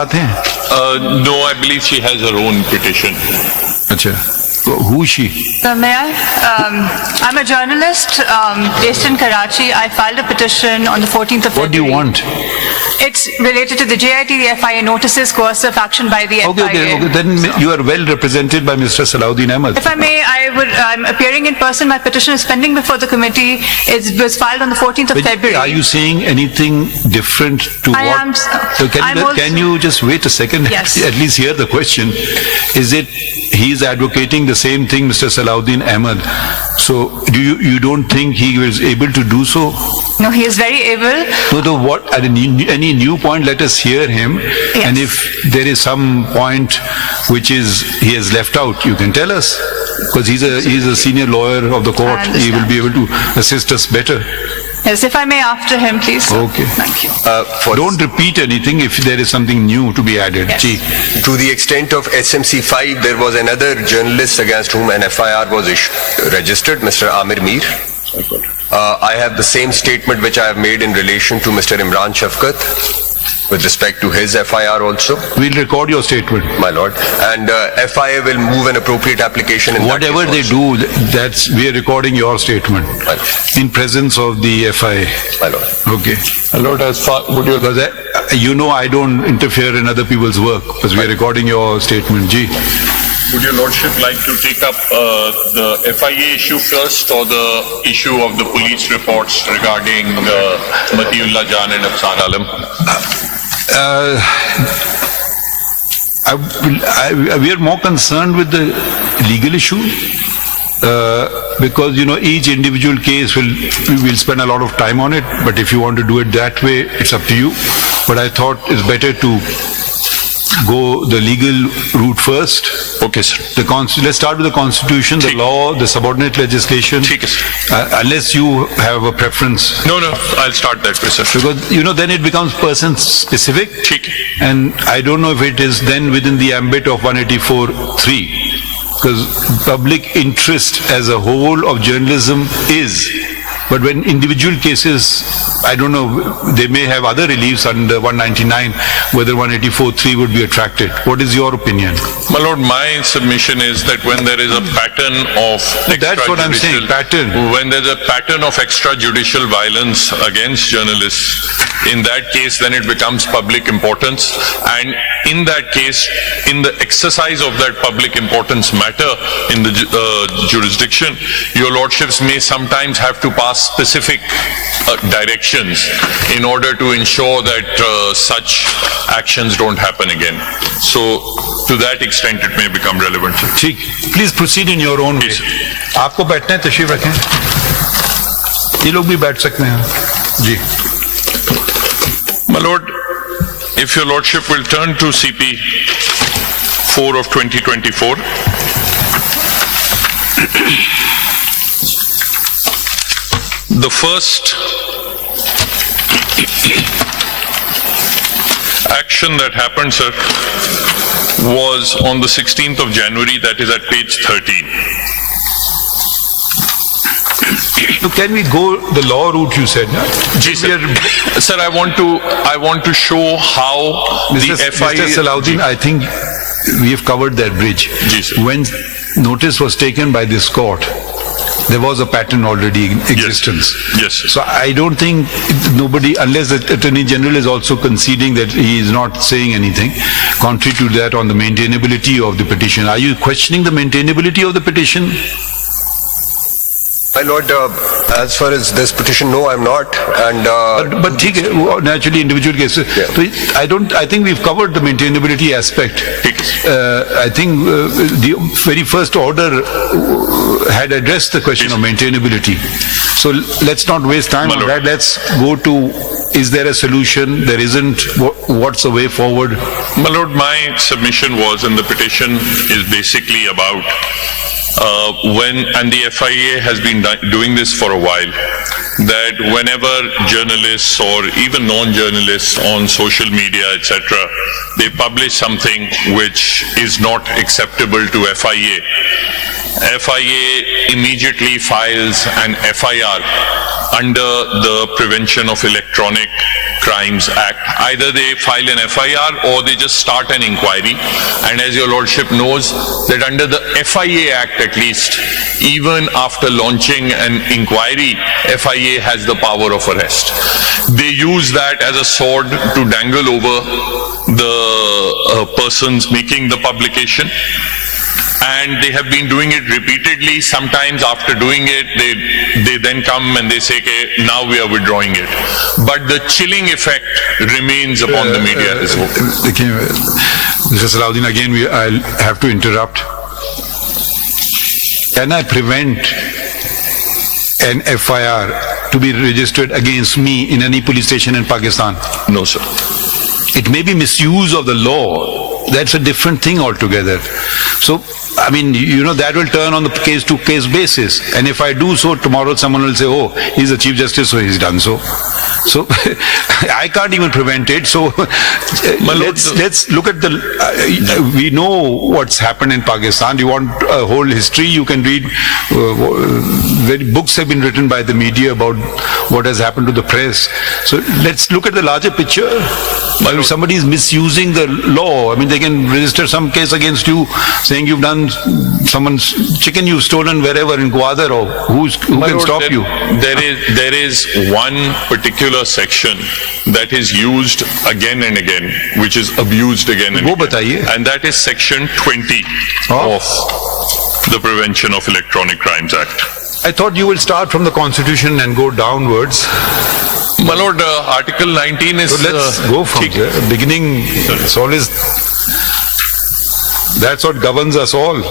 No, I believe she has her own petition. Achha. Who is she? Mayor, I'm a journalist based in Karachi. I filed a petition on the 14th of February. What do you want? It's related to the JIT, the FIA notices, coercive action by the FIA. Okay. Then you are well represented by Mr. Salahuddin Ahmed. If I may, I'm appearing in person. My petition is pending before the committee. It was filed on the 14th of February. Are you saying anything different to I what? am. So can you just wait a second? Yes. At least hear the question. Is it he is advocating the same thing, Mr. Salahuddin Ahmed? So you don't think he was able to do so? No, he is very able. No, what? At any new point, let us hear him. Yes. And if there is some point which is he has left out, you can tell us, because he's a senior lawyer of the court. He will be able to assist us better. Yes, if I may, after him, please. Okay. Thank you. Don't repeat anything if there is something new to be added. Yes. To the extent of SMC 5, there was another journalist against whom an FIR was registered, Mr. Amir Mir. I have the same statement which I have made in relation to Mr. Imran Shafkat with respect to his FIR also. We'll record your statement. My lord. And FIA will move an appropriate application in Whatever that case they also. do, we are recording your statement in presence of the FIA. My lord. Okay. My lord, as far would you? Because I don't interfere in other people's work, because we are recording your statement. Ji. Would your lordship like to take up the FIA issue first, or the issue of the police reports regarding Matiullah Jan and Afsan Alam? We are more concerned with the legal issue, because each individual case we'll spend a lot of time on it. But if you want to do it that way, it's up to you. But I thought it's better to go the legal route first. Okay, sir. Let's start with the constitution, the law, the subordinate legislation. Okay, sir. Unless you have a preference. No, I'll start that way, sir. Because then it becomes person specific. And I don't know if it is then within the ambit of 184(3). Because public interest as a whole of journalism is. But when individual cases, I don't know, they may have other reliefs under 199, whether 184(3) would be attracted. What is your opinion? My lord, my submission is that when there is a pattern of That's what I'm saying, pattern. When there's a pattern of extrajudicial violence against journalists, in that case, then it becomes public importance. And in that case, in the exercise of that public importance matter in the jurisdiction, your lordships may sometimes have to pass specific directions in order to ensure that such actions don't happen again. So, to that extent, it may become relevant. ठीक. Please proceed in your own way. आपको बैठना है, तशरीफ रखें. ये लोग भी बैठ सकते हैं. जी. My lord, if your lordship will turn to CP 4 of 2024. The first action that happened, sir, was on the 16th of January, that is at page 13. So can we go the law route you said? No? Sir, I want to show how the FIA... Mr. Salahuddin, I think we have covered that bridge. When notice was taken by this court, there was a pattern already in existence. Yes. So I don't think nobody, unless the Attorney General is also conceding that he is not saying anything, contrary to that on the maintainability of the petition. Are you questioning the maintainability of the petition? My lord, as far as this petition, no, I'm not. And but naturally, individual cases. Yeah. So I think we've covered the maintainability aspect. I think the very first order had addressed the question of maintainability. So let's not waste time on that. Let's go to, is there a solution? There isn't. What's the way forward? My lord, my submission was, and the petition is basically about and the FIA has been doing this for a while, that whenever journalists or even non-journalists on social media, etc., they publish something which is not acceptable to FIA, FIA immediately files an FIR under the Prevention of Electronic Crimes Act. Either they file an FIR or they just start an inquiry. And as your lordship knows, that under the FIA Act at least, even after launching an inquiry, FIA has the power of arrest. They use that as a sword to dangle over the persons making the publication. And they have been doing it repeatedly. Sometimes after doing it, they then come and they say, okay, now we are withdrawing it. But the chilling effect remains upon the media as well. Mr. Salahuddin, again, I'll have to interrupt. Can I prevent an FIR to be registered against me in any police station in Pakistan? No, sir. It may be misuse of the law. That's a different thing altogether. So, I mean, you know, that will turn on the case-to-case basis. And if I do so, tomorrow someone will say, oh, he's the Chief Justice, so he's done so. So, I can't even prevent it. So, let's look at the, we know what's happened in Pakistan. You want a whole history, you can read, books have been written by the media about what has happened to the press. So, let's look at the larger picture. If somebody is misusing the law, I mean, they can register some case against you saying you've done someone's chicken you've stolen wherever in Gwadar, or who can stop you? There is one particular section that is used again and again, which is abused again and again. And that is section 20 of the Prevention of Electronic Crimes Act. I thought you will start from the Constitution and go downwards. My lord, Article 19 is... So let's go from the beginning. It's always... That's what governs us all.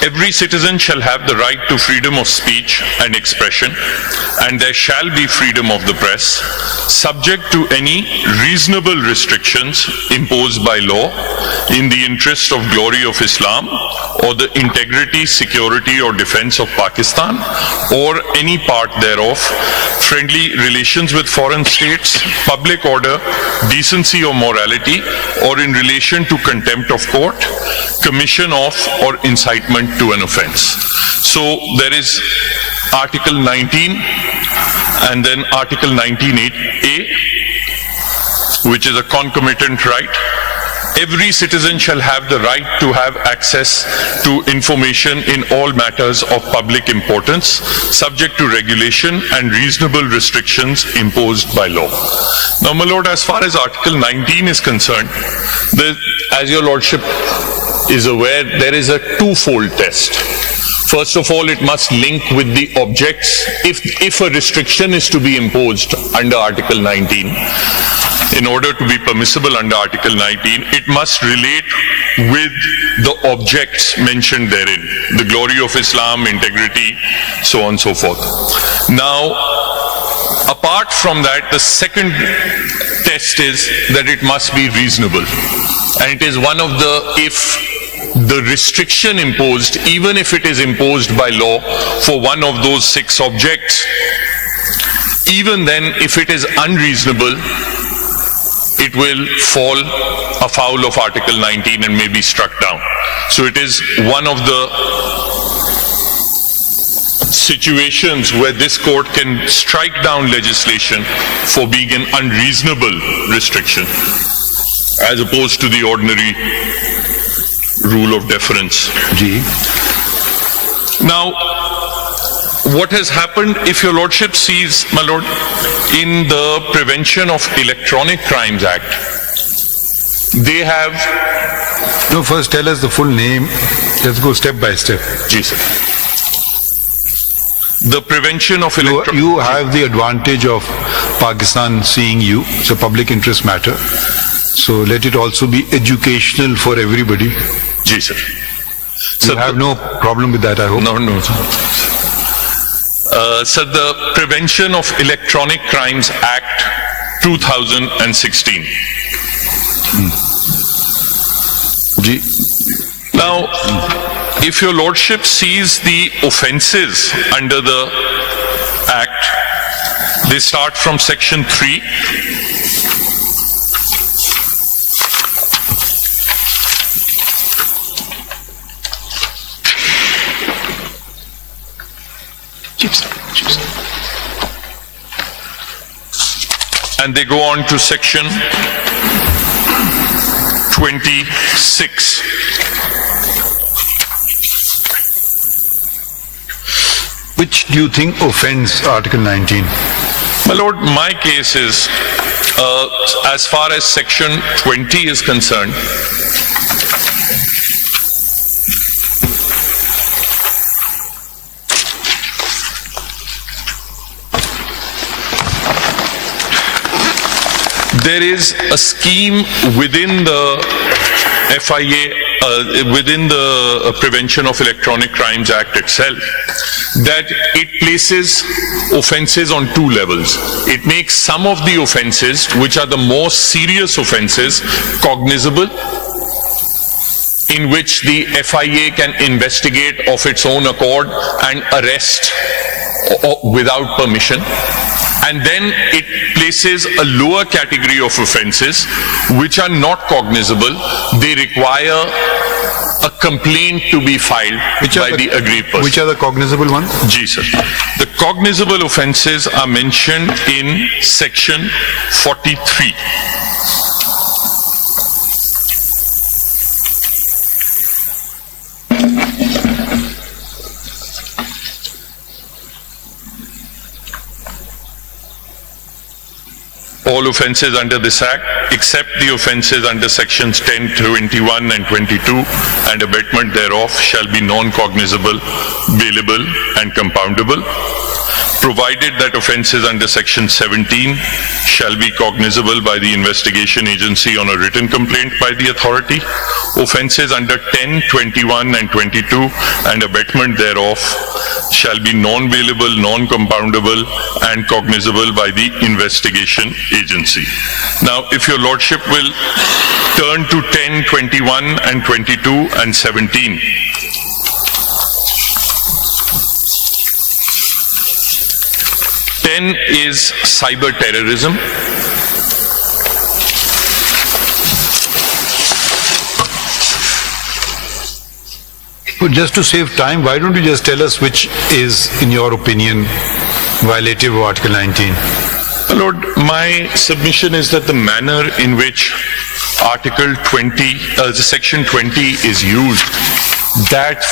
Every citizen shall have the right to freedom of speech and expression, and there shall be freedom of the press, subject to any reasonable restrictions imposed by law in the interest of glory of Islam or the integrity, security or defense of Pakistan or any part thereof, friendly relations with foreign states, public order, decency or morality, or in relation to contempt of court, commission of or incitement to an offense. So there is Article 19 and then Article 19(8)(a), which is a concomitant right. Every citizen shall have the right to have access to information in all matters of public importance, subject to regulation and reasonable restrictions imposed by law. Now, my lord, as far as Article 19 is concerned, as your lordship is aware, there is a twofold test. First of all, it must link with the objects. If a restriction is to be imposed under Article 19, in order to be permissible under Article 19, it must relate with the objects mentioned therein, the glory of Islam, integrity, so on and so forth. Now, apart from that, the second test is that it must be reasonable. And it is one of the, if the restriction imposed, even if it is imposed by law for one of those 6 objects, even then, if it is unreasonable, it will fall afoul of Article 19 and may be struck down. So it is one of the situations where this court can strike down legislation for being an unreasonable restriction, as opposed to the ordinary rule of deference. Now, what has happened, if your lordship sees, my lord, in the Prevention of Electronic Crimes Act, they have... No, first tell us the full name. Let's go step by step. Ji, sir. The Prevention of Electronic... You have the advantage of Pakistan seeing you. It's a public interest matter. So let it also be educational for everybody. Ji, sir. You have no problem with that, I hope? No, no, sir. So the Prevention of Electronic Crimes Act 2016. Ji. Now, if your lordship sees the offences under the Act, they start from section 3. And they go on to section 26. Which do you think offends Article 19? My lord, my case is, as far as section 20 is concerned, there is a scheme within the FIA, within the Prevention of Electronic Crimes Act itself, that it places offences on 2 levels. It makes some of the offences, which are the most serious offences, cognizable, in which the FIA can investigate of its own accord and arrest without permission. And then it places a lower category of offences which are not cognizable. They require a complaint to be filed by the aggrieved person. Which are the cognizable ones? Ji, sir. The cognizable offences are mentioned in section 43. All offences under this Act, except the offences under sections 10, 21 and 22 and abatement thereof, shall be non-cognizable, bailable and compoundable, provided that offences under section 17 shall be cognizable by the investigation agency on a written complaint by the authority. Offences under 10, 21 and 22 and abatement thereof shall be non-bailable, non-compoundable and cognizable by the investigation agency. Now, if your lordship will turn to 10, 21 and 22 and 17. Is cyber terrorism. But just to save time, why don't you just tell us which is, in your opinion, violative of Article 19? Lord, my submission is that the manner in which Article 20, Section 20 is used, that